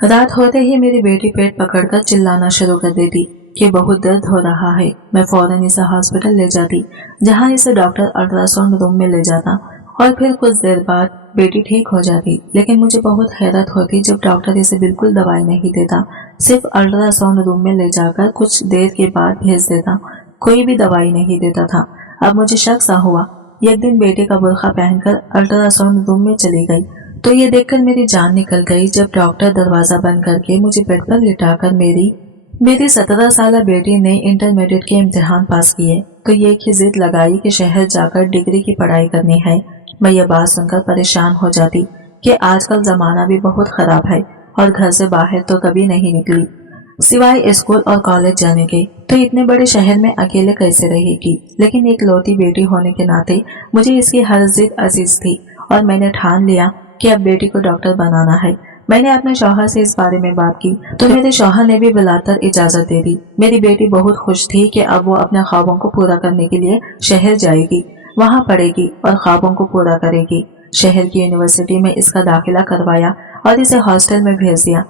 रात होते ही मेरी बेटी पेट पकड़कर चिल्लाना शुरू कर देती कि बहुत दर्द हो रहा है। मैं फौरन इसे हॉस्पिटल ले जाती, जहां इसे डॉक्टर अल्ट्रासाउंड रूम में ले जाता और फिर कुछ देर बाद बेटी ठीक हो जाती। लेकिन मुझे बहुत हैरत होती जब डॉक्टर इसे बिल्कुल दवाई नहीं देता, सिर्फ अल्ट्रासाउंड रूम में ले जाकर कुछ देर के बाद भेज देता, कोई भी दवाई नहीं देता था। अब मुझे शक सा हुआ। एक दिन बेटे का बुर्का पहनकर अल्ट्रासाउंड रूम में चली गई तो ये देखकर मेरी जान निकल गई जब डॉक्टर दरवाजा बंद करके मुझे बेड पर लिटाकर मेरी 17 साल बेटी ने इंटरमीडिएट के इम्तिहान पास किए तो ये की जिद लगाई कि शहर जाकर डिग्री की पढ़ाई करनी है। मैं ये बात सुनकर परेशान हो जाती कि आजकल जमाना भी बहुत खराब है और घर से बाहर तो कभी नहीं निकली सिवाय स्कूल और कॉलेज जाने के, तो इतने बड़े शहर में अकेले कैसे रहेगी। लेकिन एक लौती बेटी होने के नाते मुझे इसकी हर जिद अजीज थी और मैंने ठान लिया कि अब बेटी को डॉक्टर बनाना है। मैंने अपने शौहर से इस बारे में बात की तो मेरे शौहर ने भी बुलाकर इजाजत दे दी। मेरी बेटी बहुत खुश थी कि अब वो अपने ख्वाबों को पूरा करने के लिए शहर जाएगी, वहाँ पढ़ेगी और ख्वाबों को पूरा करेगी। शहर की यूनिवर्सिटी में इसका दाखिला करवाया और इसे हॉस्टल में भेज दिया।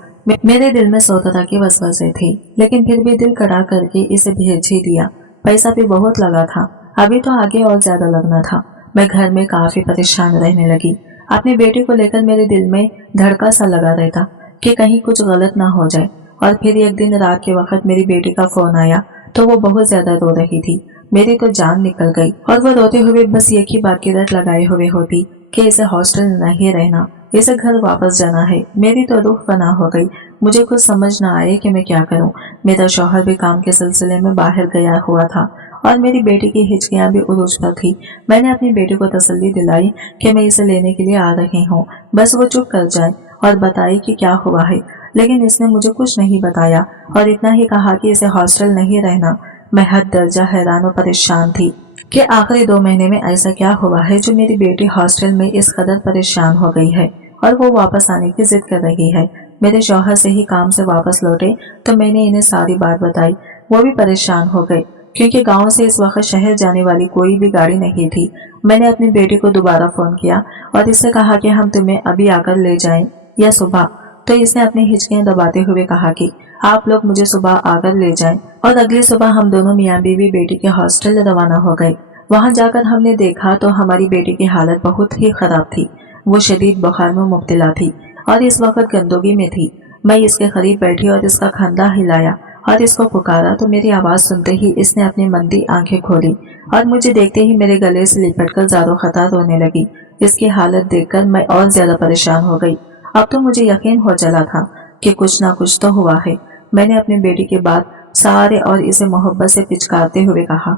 मेरे दिल में 100 तरह की वसवसे थे, लेकिन फिर भी दिल कड़ा करके इसे भेज ही दिया। पैसा भी बहुत लगा था, अभी तो आगे और ज्यादा लगना था। मैं घर में काफी परेशान रहने लगी। अपनी बेटी को लेकर मेरे दिल में धड़का सा लगा रहता कि कहीं कुछ गलत ना हो जाए। और फिर एक दिन रात के वक्त मेरी बेटी का फोन आया तो वो बहुत ज्यादा रो रही थी। मेरी तो जान निकल गई और वो रोते हुए बस एक ही बात की रट लगाए हुए होती कि इसे हॉस्टल नहीं रहना, इसे घर वापस जाना है। मेरी तो रूह फना हो गई। मुझे कुछ समझ न आए कि मैं क्या करूं। मेरा शौहर भी काम के सिलसिले में बाहर गया हुआ था और मेरी बेटी की हिचकियां भी उरूज पर थी। मैंने अपनी बेटी को तसल्ली दिलाई कि मैं इसे लेने के लिए आ रही हूँ, बस वो चुप कर जाए और बताई कि क्या हुआ है। लेकिन इसने मुझे कुछ नहीं बताया और इतना ही कहा कि इसे हॉस्टल नहीं रहना। मैं हद दर्जा हैरान और परेशान थी कि आखिरी 2 महीने में ऐसा क्या हुआ है जो मेरी बेटी हॉस्टल में इस कदर परेशान हो गई है और वो वापस आने की जिद कर रही है। मेरे शौहर से ही काम से वापस लौटे तो मैंने इन्हें सारी बात बताई। वो भी परेशान हो गए क्योंकि गांव से इस वक्त शहर जाने वाली कोई भी गाड़ी नहीं थी। मैंने अपनी बेटी को दोबारा फोन किया और इससे कहा कि हम तुम्हें अभी आकर ले जाएं या सुबह, तो इसने अपनी हिचकियां दबाते हुए कहा कि आप लोग मुझे सुबह आकर ले जाएं। और अगली सुबह हम दोनों मियाँ बीवी बेटी के हॉस्टल रवाना हो गए। वहां जाकर हमने देखा तो हमारी बेटी की हालत बहुत ही खराब थी। वो शदीद बुखार में मुब्तला थी और इस वक्त गंदगी में थी। मैं इसके करीब बैठी और इसका कंधा हिलाया और इसको पुकारा तो मेरी आवाज सुनते ही इसने अपनी मंदी आंखें खोली और मुझे देखते ही मेरे गले से लिपटकर ज़ारो खता रोने लगी। इसकी हालत देखकर मैं और ज्यादा परेशान हो गई। अब तो मुझे यकीन हो चला था कि कुछ ना कुछ तो हुआ है। मैंने अपनी बेटी के बाद सारे और इसे मोहब्बत से पिचकारते हुए कहा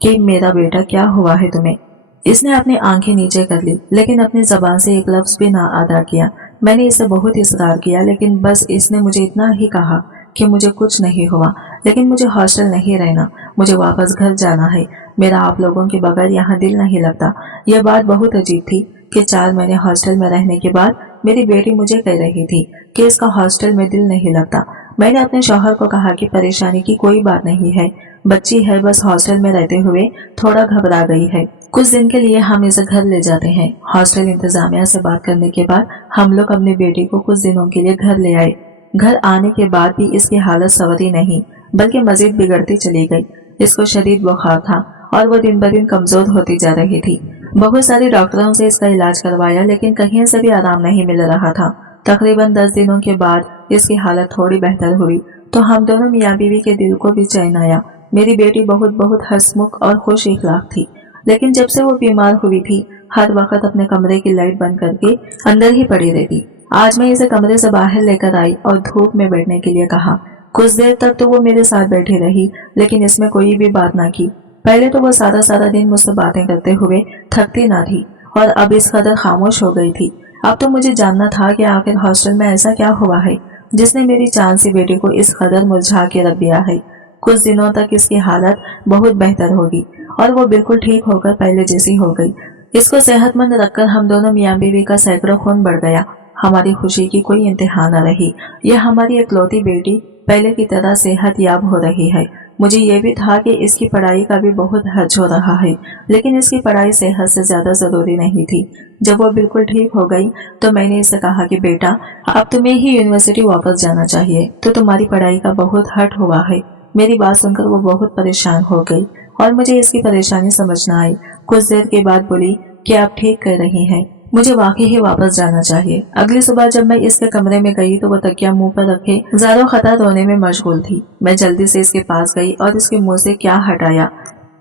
कि मेरा बेटा क्या हुआ है तुम्हें। इसने अपनी आंखें नीचे कर ली लेकिन अपनी जबान से एक लफ्ज भी ना अदा किया। मैंने इसे बहुत इसरार किया लेकिन बस इसने मुझे इतना ही कहा कि मुझे कुछ नहीं हुआ, लेकिन मुझे हॉस्टल नहीं रहना, मुझे वापस घर जाना है। मेरा आप लोगों के बगैर यहाँ दिल नहीं लगता। यह बात बहुत अजीब थी कि 4 महीने हॉस्टल में रहने के बाद मेरी बेटी मुझे कह रही थी कि इसका हॉस्टल में दिल नहीं लगता। मैंने अपने शौहर को कहा कि परेशानी की कोई बात नहीं है, बच्ची है, बस हॉस्टल में रहते हुए थोड़ा घबरा गई है, कुछ दिन के लिए हम इसे घर ले जाते हैं। हॉस्टल इंतजामिया से बात करने के बाद हम लोग अपनी बेटी को कुछ दिनों के लिए घर ले आए। घर आने के बाद भी इसकी हालत संवरी नहीं बल्कि मजीद बिगड़ती चली गई। इसको शदीद बुखार था और वो दिन ब दिन कमजोर होती जा रही थी। बहुत सारे डॉक्टरों से इसका इलाज करवाया लेकिन कहीं से भी आराम नहीं मिल रहा था। तकरीबन 10 दिनों के बाद इसकी हालत थोड़ी बेहतर हुई तो हम दोनों मियाँ बीवी के दिल को भी चैन आया। मेरी बेटी बहुत हंसमुख और खुश इखलाक थी, लेकिन जब से वो बीमार हुई थी हर वक्त अपने कमरे की लाइट बंद करके अंदर ही पड़ी रहती। आज मैं इसे कमरे से बाहर लेकर आई और धूप में बैठने के लिए कहा। कुछ देर तक तो वो मेरे साथ बैठी रही लेकिन इसमें कोई भी बात ना की। पहले तो वो सारा दिन मुझसे बातें करते हुए थकती ना थी और अब इस कदर खामोश हो गई थी। अब तो मुझे जानना था कि आखिर हॉस्टल में ऐसा क्या हुआ है जिसने मेरी चांद सी बेटी को इस कदर मुरझा के रख दिया है। कुछ दिनों तक इसकी हालत बहुत बेहतर होगी और वो बिल्कुल ठीक होकर पहले जैसी हो गई। इसको सेहतमंद रखकर हम दोनों मियाँ बीवी का सैकड़ों खून बढ़ गया। हमारी खुशी की कोई इंतहा न रही। यह हमारी इकलौती बेटी पहले की तरह सेहत याब हो रही है। मुझे ये भी था कि इसकी पढ़ाई का भी बहुत हर्ज हो रहा है, लेकिन इसकी पढ़ाई सेहत से ज्यादा जरूरी नहीं थी। जब वो बिल्कुल ठीक हो गई तो मैंने इसे कहा कि बेटा, अब तुम्हें ही यूनिवर्सिटी वापस जाना चाहिए, तो तुम्हारी पढ़ाई का बहुत हर्ट हुआ है। मेरी बात सुनकर वो बहुत परेशान हो गई और मुझे इसकी परेशानी समझ न आई। कुछ देर के बाद बोली कि आप ठीक कह रही हैं, मुझे वाकई ही वापस जाना चाहिए। अगली सुबह जब मैं इसके कमरे में गई तो वो तकिया मुंह पर रखे ज़ारो खता रोने में मशगूल थी। मैं जल्दी से इसके पास गई और इसके मुंह से क्या हटाया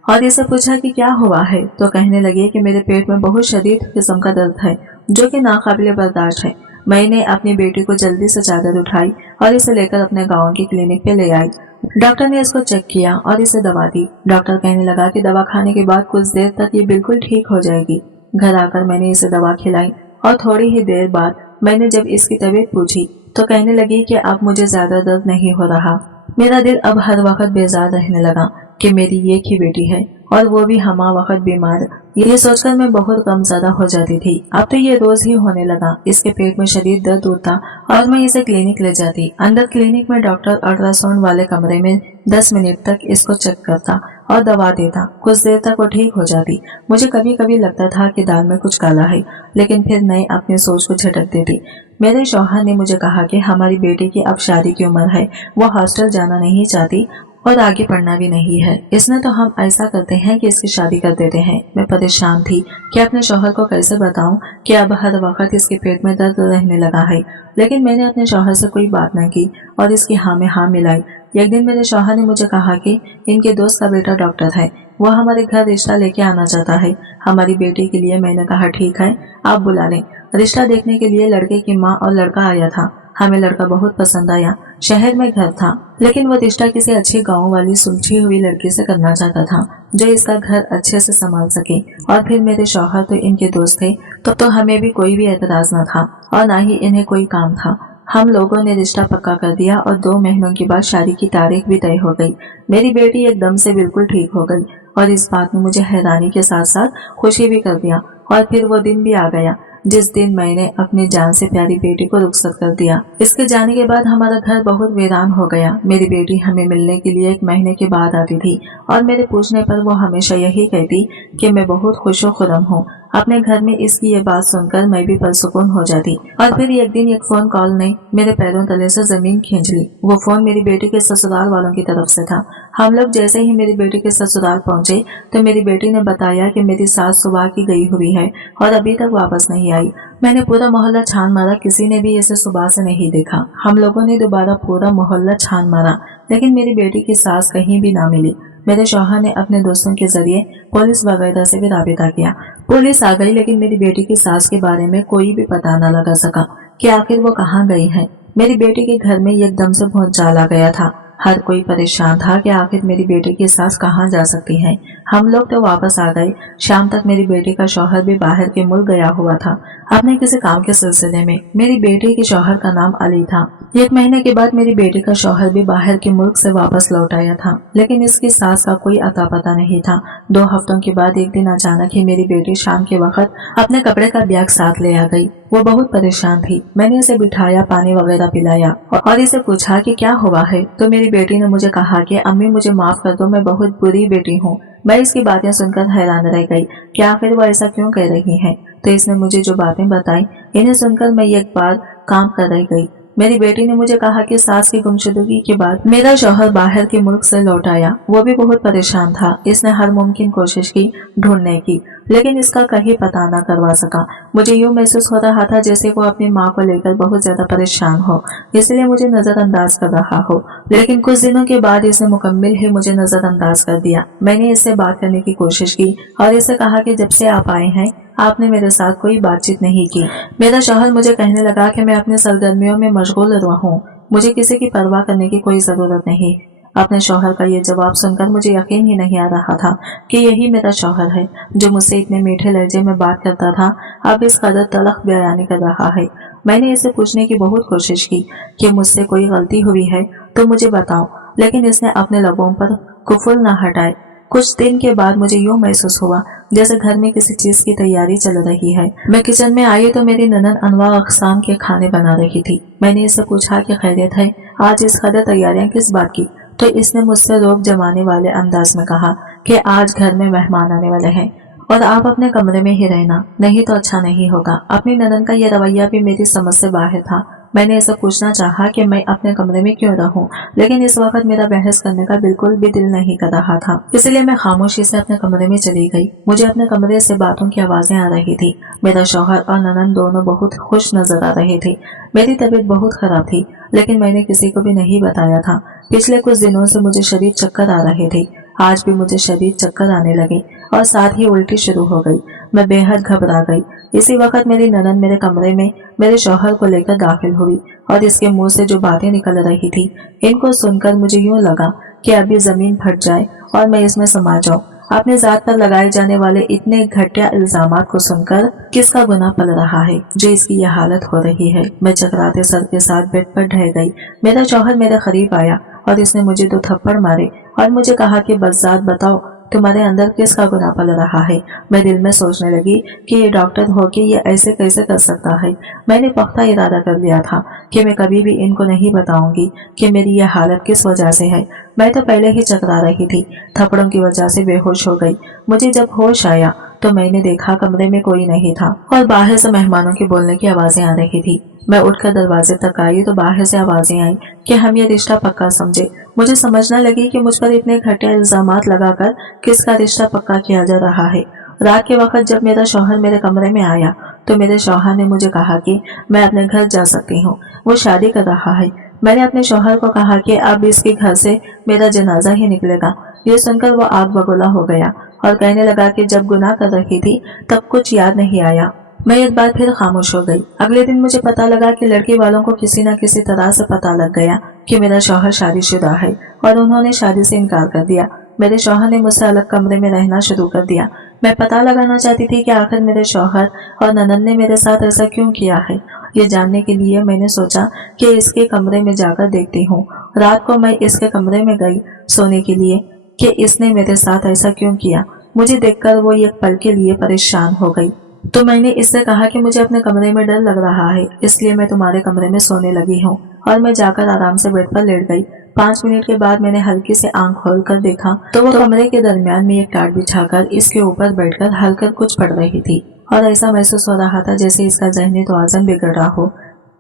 और इसे पूछा कि क्या हुआ है, तो कहने लगी कि मेरे पेट में बहुत शदीद किस्म का दर्द है जो कि नाकाबिले बर्दाश्त है। मैंने अपनी बेटी को जल्दी से चादर उठाई और इसे लेकर अपने गाँव की क्लिनिक पे ले आई। डॉक्टर ने इसको चेक किया और इसे दवा दी। डॉक्टर कहने लगा कि दवा खाने के बाद कुछ देर तक ये बिल्कुल ठीक हो जाएगी। घर आकर मैंने इसे दवा खिलाई और थोड़ी ही देर बाद मैंने जब इसकी तबीयत पूछी तो कहने लगी कि अब मुझे ज्यादा दर्द नहीं हो रहा। मेरा दिल अब हर वक्त बेजार रहने लगा कि मेरी एक ही बेटी है और वो भी हमा वक्त बीमार। ये सोचकर मैं बहुत कम ज्यादा हो जाती थी। अब तो ये रोज ही होने लगा। इसके पेट में शदीद दर्द होता और मैं इसे क्लिनिक ले जाती। अंदर क्लिनिक में डॉक्टर अल्ट्रासाउंड वाले कमरे में 10 मिनट तक इसको चेक करता और दवा देता। कुछ देर तक वो ठीक हो जाती। मुझे कभी कभी लगता था कि दाल में कुछ काला है, लेकिन फिर मैं अपनी सोच को झटक देती। मेरे शौहर ने मुझे कहा कि हमारी बेटी की अब शादी की उम्र है, वो हॉस्टल जाना नहीं चाहती और आगे पढ़ना भी नहीं है। इसने तो हम ऐसा करते हैं कि इसकी शादी कर देते हैं। मैं परेशान थी कि अपने शौहर को कैसे बताऊं कि अब हर वक्त इसके पेट में दर्द रहने लगा है, लेकिन मैंने अपने शौहर से कोई बात न की और इसकी हाँ में हाँ मिलाई। एक दिन मेरे शौहर ने मुझे कहा कि इनके दोस्त का बेटा डॉक्टर है, वो हमारे घर रिश्ता लेके आना चाहता है हमारी बेटी के लिए। मैंने कहा ठीक है, आप बुला लें। रिश्ता देखने के लिए लड़के की माँ और लड़का आया था। हमें लड़का बहुत पसंद आया। शहर में घर था, लेकिन वो रिश्ता किसी अच्छे गांव वाली सुलझी हुई लड़की से करना चाहता था जो इसका घर अच्छे से संभाल सके। और फिर मेरे शौहर तो इनके दोस्त थे, तो हमें भी कोई भी एतराज न था और न ही इन्हें कोई काम था। हम लोगों ने रिश्ता पक्का कर दिया और 2 महीनों के बाद शादी की तारीख भी तय हो गई। मेरी बेटी एकदम से बिल्कुल ठीक हो गई और इस बात ने मुझे हैरानी के साथ साथ खुशी भी कर दिया। और फिर वो दिन भी आ गया जिस दिन मैंने अपनी जान से प्यारी बेटी को रुखसत कर दिया। इसके जाने के बाद हमारा घर बहुत वीरान हो गया। मेरी बेटी हमें मिलने के लिए 1 महीने के बाद आती थी और मेरे पूछने पर वो हमेशा यही कहती कि मैं बहुत खुश व खुरम हूँ। अपने घर में इसकी ये बात सुनकर मैं भी परसुकून हो जाती। और फिर एक दिन एक फोन कॉल ने मेरे पैरों तले से जमीन खींच ली। वो फोन मेरी बेटी के ससुराल वालों की तरफ से था। हम लोग जैसे ही मेरी बेटी के ससुराल पहुंचे तो मेरी बेटी ने बताया कि मेरी सास सुबह की गई हुई है और अभी तक वापस नहीं आई। मैंने पूरा मोहल्ला छान मारा, किसी ने भी इसे सुबह से नहीं देखा। हम लोगों ने दोबारा पूरा मोहल्ला छान मारा, लेकिन मेरी बेटी की सास कहीं भी ना मिली। मेरे शौहर ने अपने दोस्तों के जरिए पुलिस वगैरह से भी राबिता किया। पुलिस आ गई, लेकिन मेरी बेटी की सास के बारे में कोई भी पता न लगा सका कि आखिर वो कहाँ गई है। मेरी बेटी के घर में एकदम से भूचाल आ गया था। हर कोई परेशान था कि आखिर मेरी बेटी की सास कहाँ जा सकती है। हम लोग तो वापस आ गए। शाम तक मेरी बेटी का शौहर भी बाहर के मुल्क गया हुआ था अपने किसी काम के सिलसिले में। मेरी बेटी के शौहर का नाम अली था। 1 महीने के बाद मेरी बेटी का शौहर भी बाहर के मुल्क से वापस लौट आया था, लेकिन इसकी सास का कोई अता पता नहीं था। 2 हफ्तों के बाद एक दिन अचानक ही मेरी बेटी शाम के वक्त अपने कपड़े का बैग साथ ले आ गई। वो बहुत परेशान थी। मैंने इसे बिठाया, पानी वगैरह पिलाया और इसे पूछा कि क्या हुआ है, तो मेरी बेटी ने मुझे कहा कि अम्मी मुझे माफ कर दो, मैं बहुत बुरी बेटी हूँ। मैं इसकी बातें सुनकर हैरान रह गई कि आखिर वो ऐसा क्यों कह रही है। तो इसने मुझे जो बातें बताई, इन्हें सुनकर मैं एक बार काम कर रह गई। मेरी बेटी ने मुझे कहा कि सास की गुमशुदगी के बाद मेरा शौहर बाहर के मुल्क से लौट आया। वो भी बहुत परेशान था। इसने हर मुमकिन कोशिश की ढूंढने की, लेकिन इसका कहीं पता न करवा सका। मुझे यूँ महसूस हो रहा था जैसे वो अपनी माँ को लेकर बहुत ज्यादा परेशान हो, इसलिए मुझे नजरअंदाज कर रहा हो। लेकिन कुछ दिनों के बाद इसने मुकम्मल ही मुझे नजरअंदाज कर दिया। मैंने इससे बात करने की कोशिश की और इससे कहा कि जब से आप आए हैं आपने मेरे साथ कोई बातचीत नहीं की। मेरा शौहर मुझे कहने लगा कि मैं अपने सरगर्मियों में मशगूल रहूं, मुझे किसी की परवाह करने की कोई जरूरत नहीं। अपने शौहर का ये जवाब सुनकर मुझे यकीन ही नहीं आ रहा था कि यही मेरा शौहर है जो मुझसे इतने मीठे लहजे में बात करता था, अब इस कदर तलख बयानी कर रहा है। मैंने इसे पूछने की बहुत कोशिश की कि मुझसे कोई गलती हुई है तो मुझे बताओ, लेकिन इसने अपने लबों पर कुफुल न हटाए। कुछ दिन के बाद मुझे यूँ महसूस हुआ जैसे घर में किसी चीज की तैयारी चल रही है। मैं किचन में आई तो मेरी ननद अनवा अक़साम के खाने बना रही थी। मैंने इससे पूछा कि खैरियत है, आज इस कदर तैयारियां किस बात की? तो इसने मुझसे रोब जमाने वाले अंदाज में कहा कि आज घर में मेहमान आने वाले हैं और आप अपने कमरे में ही रहना, नहीं तो अच्छा नहीं होगा। अपनी ननद का यह रवैया भी मेरी समझ से बाहर था। मैंने इसे पूछना चाहा कि मैं अपने कमरे में क्यों रहूं, लेकिन इस वक्त मेरा बहस करने का बिल्कुल भी दिल नहीं कर रहा था, इसलिए मैं खामोशी से अपने कमरे में चली गई। मुझे अपने कमरे से बातों की आवाजें आ रही थी। मेरा शौहर और ननद दोनों बहुत खुश नजर आ रहे थे। मेरी तबीयत बहुत खराब थी, लेकिन मैंने किसी को भी नहीं बताया था। पिछले कुछ दिनों से मुझे शरीर चक्कर आ रहे थे। आज भी मुझे शरीर चक्कर आने लगे और साथ ही उल्टी शुरू हो गई। मैं बेहद घबरा गई। इसी वक्त मेरी ननद मेरे कमरे में मेरे शौहर को लेकर दाखिल हुई और इसके मुंह से जो बातें निकल रही थी, इनको सुनकर मुझे यूं लगा कि अभी जमीन फट जाए और मैं इसमें समा जाऊं। अपने जात पर लगाए जाने वाले इतने घटिया इल्जामात को सुनकर किसका गुनाह पल रहा है जो इसकी यह हालत हो रही है। मैं चकराते सर के साथ बेड पर ढह गई। मेरा शौहर मेरे करीब आया और इसने मुझे 2 थप्पड़ मारे और मुझे कहा कि बज़ात बताओ तुम्हारे अंदर किसका गुनाह पल रहा है। मैं दिल में सोचने लगी कि ये डॉक्टर हो के ये ऐसे कैसे कर सकता है। मैंने पक्का इरादा कर लिया था कि मैं कभी भी इनको नहीं बताऊंगी कि मेरी यह हालत किस वजह से है। मैं तो पहले ही चकरा रही थी, थप्पड़ों की वजह से बेहोश हो गई। मुझे जब होश आया तो मैंने देखा कमरे में कोई नहीं था और बाहर से मेहमानों के बोलने की आवाजें आ रही थी। मैं उठकर दरवाजे तक आई तो बाहर से आवाजें आई कि हम ये रिश्ता पक्का समझे। मुझे समझने लगी कि मुझ पर इतने घटिया इल्जामात लगाकर किसका रिश्ता पक्का किया जा रहा है। रात के वक्त जब मेरा शौहर मेरे कमरे में आया तो मेरे शौहर ने मुझे कहा कि मैं अपने घर जा सकती हूँ, वो शादी कर रहा है। मैंने अपने शौहर को कहा कि अब इसके घर से मेरा जनाजा ही निकलेगा। ये सुनकर वो आग बगोला हो गया और कहने लगा कि जब गुनाह कर रही थी तब कुछ याद नहीं आया। मैं एक बार फिर खामोश हो गई। अगले दिन मुझे पता लगा कि लड़की वालों को किसी न किसी तरह से पता लग गया कि मेरा शौहर शादीशुदा है और उन्होंने शादी से इनकार कर दिया। मेरे शौहर ने मुझसे अलग कमरे में रहना शुरू कर दिया। मैं पता लगाना चाहती थी कि आखिर मेरे शौहर और ननद ने मेरे साथ ऐसा क्यों किया है। ये जानने के लिए मैंने सोचा कि इसके कमरे में जाकर देखती हूँ। रात को मैं इसके कमरे में गई सोने के लिए कि इसने मेरे साथ ऐसा क्यों किया। मुझे देखकर वो एक पल के लिए परेशान हो गई तो मैंने इससे कहा कि मुझे अपने कमरे में डर लग रहा है, इसलिए मैं तुम्हारे कमरे में सोने लगी हूँ। और मैं जाकर आराम से बेड पर लेट गई। 5 मिनट के बाद मैंने हल्की से आंख खोल कर देखा तो वो कमरे के दरमियान में एक टाट बिछाकर इसके ऊपर बैठकर हल्का कुछ पढ़ रही थी और ऐसा महसूस हो रहा था जैसे इसका ज़हनी तवाज़ुन बिगड़ रहा हो।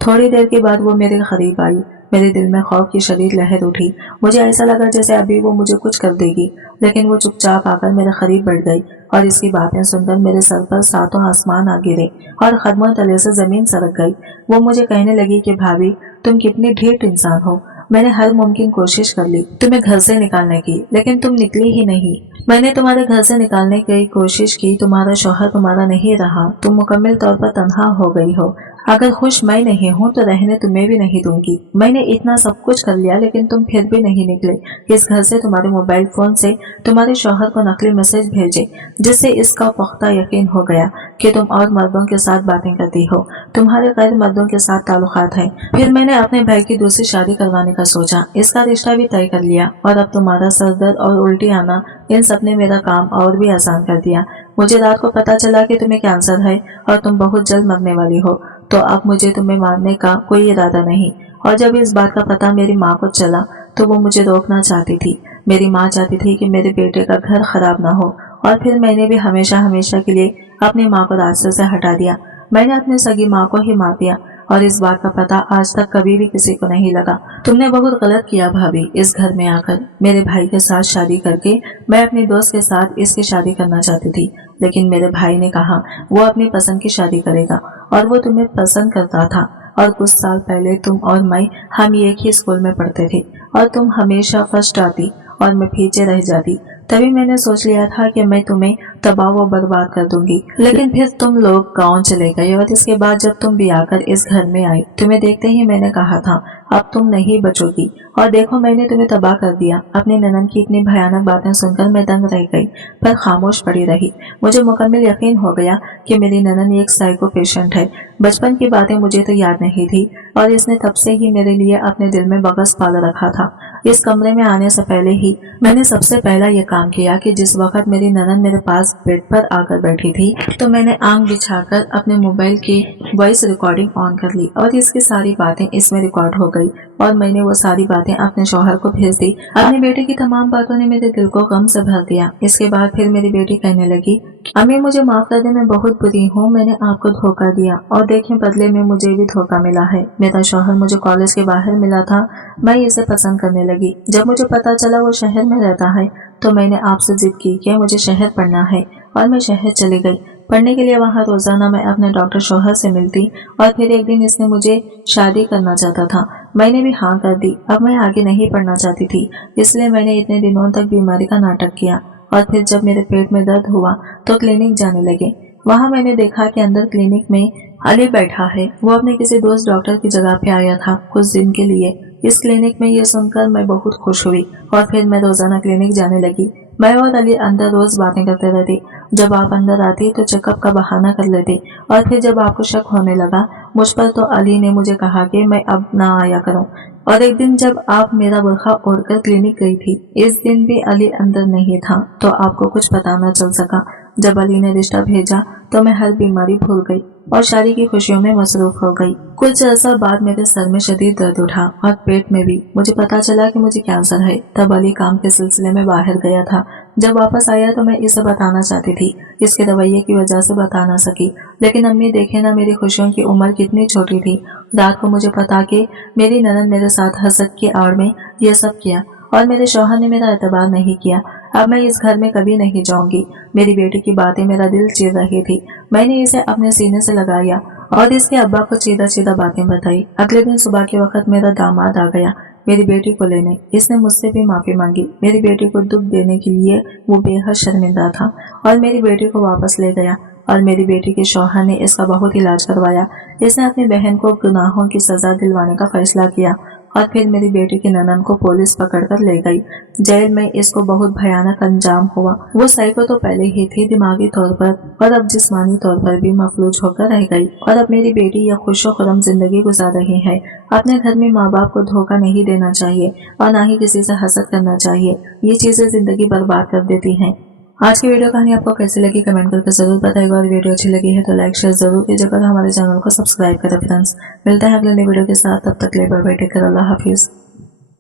थोड़ी देर के बाद वो मेरे करीब आई। मेरे दिल में खौफ की शदीद लहर उठी। मुझे ऐसा लगा जैसे अभी वो मुझे कुछ कर देगी, लेकिन वो चुपचाप आकर मेरे करीब बैठ गई और इसकी बातें सुनकर मेरे सर पर 7 आसमान आ गिरे और कदमों तले से जमीन सरक गई। वो मुझे कहने लगी कि भाभी तुम कितनी ढीठ इंसान हो। मैंने हर मुमकिन कोशिश कर ली तुम्हें घर से निकालने की, लेकिन तुम निकली ही नहीं। मैंने तुम्हारे घर से निकालने की कोशिश की, तुम्हारा शौहर तुम्हारा नहीं रहा, तुम मुकम्मल तौर पर तन्हा हो गई हो। अगर खुश मैं नहीं हूँ तो रहने तुम्हें भी नहीं दूंगी। मैंने इतना सब कुछ कर लिया लेकिन तुम फिर भी नहीं निकले। इस घर से तुम्हारे मोबाइल फोन से तुम्हारे शौहर को नकली मैसेज भेजे, जिससे इसका पुख्ता यकीन हो गया कि तुम और मर्दों के साथ बातें करती हो, तुम्हारे गैर मर्दों के साथ ताल्लुकात हैं। फिर मैंने अपने भाई की दूसरी शादी करवाने का सोचा, इसका रिश्ता भी तय कर लिया और अब तुम्हारा सरदर्द और उल्टी आना इन सब ने मेरा काम और भी आसान कर दिया। मुझे रात को पता चला कि तुम्हें कैंसर है और तुम बहुत जल्द मरने वाली हो, तो अब मुझे तुम्हें मारने का कोई इरादा नहीं। और जब इस बात का पता मेरी माँ को चला तो वो मुझे रोकना चाहती थी। मेरी माँ चाहती थी कि मेरे बेटे का घर खराब ना हो और फिर मैंने भी हमेशा हमेशा के लिए अपनी माँ को रास्ते से हटा दिया। मैंने अपनी सगी माँ को ही मार दिया और इस बात का पता आज तक कभी भी किसी को नहीं लगा। तुमने बहुत गलत किया भाभी, इस घर में आकर मेरे भाई के साथ शादी करके। मैं अपनी दोस्त के साथ इसकी शादी करना चाहती थी, लेकिन मेरे भाई ने कहा वो अपनी पसंद की शादी करेगा और वो तुम्हें पसंद करता था। और कुछ साल पहले तुम और मैं हम एक ही स्कूल में पढ़ते थे और तुम हमेशा फर्स्ट आती और मैं पीछे रह जाती। तभी मैंने सोच लिया था कि मैं तुम्हें तबाह व बर्बाद कर दूंगी, लेकिन फिर तुम लोग गांव चले गए और इसके बाद जब तुम भी आकर इस घर में आई, तुम्हें देखते ही मैंने कहा था अब तुम नहीं बचोगी। और देखो मैंने तुम्हें तबाह कर दिया। अपनी ननद की इतनी भयानक बातें सुनकर मैं दंग रह गई, पर खामोश पड़ी रही। मुझे मुकम्मल यकीन हो गया कि मेरी ननद एक साइको पेशेंट है। बचपन की बातें मुझे तो याद नहीं थी और इसने तब से ही मेरे लिए अपने दिल में बगस पाल रखा था। इस कमरे में आने से पहले ही मैंने सबसे पहला ये काम किया कि जिस वक्त मेरी ननद मेरे पास बेड पर आकर बैठी थी तो मैंने आंख बिछाकर अपने मोबाइल की वॉइस रिकॉर्डिंग ऑन कर ली और इसकी सारी बातें इसमें रिकॉर्ड हो गई और मैंने वो सारी बातें अपने शौहर को भेज दी। अपने बेटे की तमाम बातों ने मेरे दिल को गम से भर दिया। इसके बाद फिर मेरी बेटी कहने लगी, अम्मी मुझे माफ कर दे, मैं बहुत बुरी हूँ, मैंने आपको धोखा दिया और देखें बदले में मुझे भी धोखा मिला है। मेरा शौहर मुझे कॉलेज के बाहर मिला था, मैं इसे पसंद करने लगी। जब मुझे पता चला वो शहर में रहता है तो मैंने आपसे जिद की कि मुझे शहर पढ़ना है और मैं शहर चली गई पढ़ने के लिए। वहाँ रोजाना मैं अपने डॉक्टर शौहर से मिलती और फिर एक दिन इसने मुझे शादी करना चाहता था। मैंने भी हाँ कर दी। अब मैं आगे नहीं पढ़ना चाहती थी, इसलिए मैंने इतने दिनों तक बीमारी का नाटक किया और फिर जब मेरे पेट में दर्द हुआ तो क्लिनिक जाने लगे। वहाँ मैंने देखा कि अंदर क्लिनिक में अली बैठा है। वो अपने किसी दोस्त डॉक्टर की जगह पे आया था कुछ दिन के लिए। इस क्लिनिक में ये सुनकर मैं बहुत खुश हुई और फिर मैं रोजाना क्लिनिक जाने लगी। मैं और अली अंदर रोज बातें करते रहते। जब आप अंदर आती तो चेकअप का बहाना कर लेते और फिर जब आपको शक होने लगा मुझ पर तो अली ने मुझे कहा कि मैं अब ना आया करूं। और एक दिन जब आप मेरा बुर्खा ओढ़कर क्लिनिक गई थी, इस दिन भी अली अंदर नहीं था तो आपको कुछ पता न चल सका। जब अली ने रिश्ता भेजा तो मैं हर बीमारी भूल गई और शादी की खुशियों में मसरूफ हो गई। कुछ अर्सा बाद मेरे सर में शदीद दर्द उठा और पेट में भी। मुझे पता चला कि मुझे कैंसर है। तब अली काम के सिलसिले में बाहर गया था। जब वापस आया तो मैं इसे बताना चाहती थी, इसके रवैये की वजह से बता ना सकी। लेकिन अम्मी देखे ना मेरी खुशियों की उम्र कितनी छोटी थी। रात को मुझे पता कि मेरी ननद मेरे साथ हसद की आड़ में यह सब किया और मेरे शौहर ने मेरा एतबार नहीं किया। अब मैं इस घर में कभी नहीं जाऊंगी। मेरी बेटी की बातें मेरा दिल चीर रही थी। मैंने इसे अपने सीने से लगाया और इसके अब्बा को सीधा सीधा बातें बताई। अगले दिन सुबह के वक्त मेरा दामाद आ गया मेरी बेटी को लेने। इसने मुझसे भी माफी मांगी। मेरी बेटी को दुख देने के लिए वो बेहद शर्मिंदा था और मेरी बेटी को वापस ले गया और मेरी बेटी के शौहर ने इसका बहुत इलाज करवाया। इसने अपनी बहन को गुनाहों की सजा दिलवाने का फैसला किया और फिर मेरी बेटी की ननद को पुलिस पकड़कर ले गई। जेल में इसको बहुत भयानक अंजाम हुआ। वो सैको तो पहले ही थी दिमागी तौर पर और अब जिस्मानी तौर पर भी मफलूज होकर रह गई। और अब मेरी बेटी यह खुशो खुरम जिंदगी गुजार रही है। अपने घर में माँ बाप को धोखा नहीं देना चाहिए और न ही किसी से हसद करना चाहिए। ये चीजें जिंदगी बर्बाद कर देती हैं। आज की वीडियो कहानी आपको कैसी लगी कमेंट करके जरूर बताइएगा और वीडियो अच्छी लगी है तो लाइक शेयर जरूर कीजिएगा और हमारे चैनल को सब्सक्राइब करें फ्रेंड्स। मिलते हैं अगले नई वीडियो के साथ, तब तक के लिए बाय बाय, टेक केयर, अल्लाह हाफिज।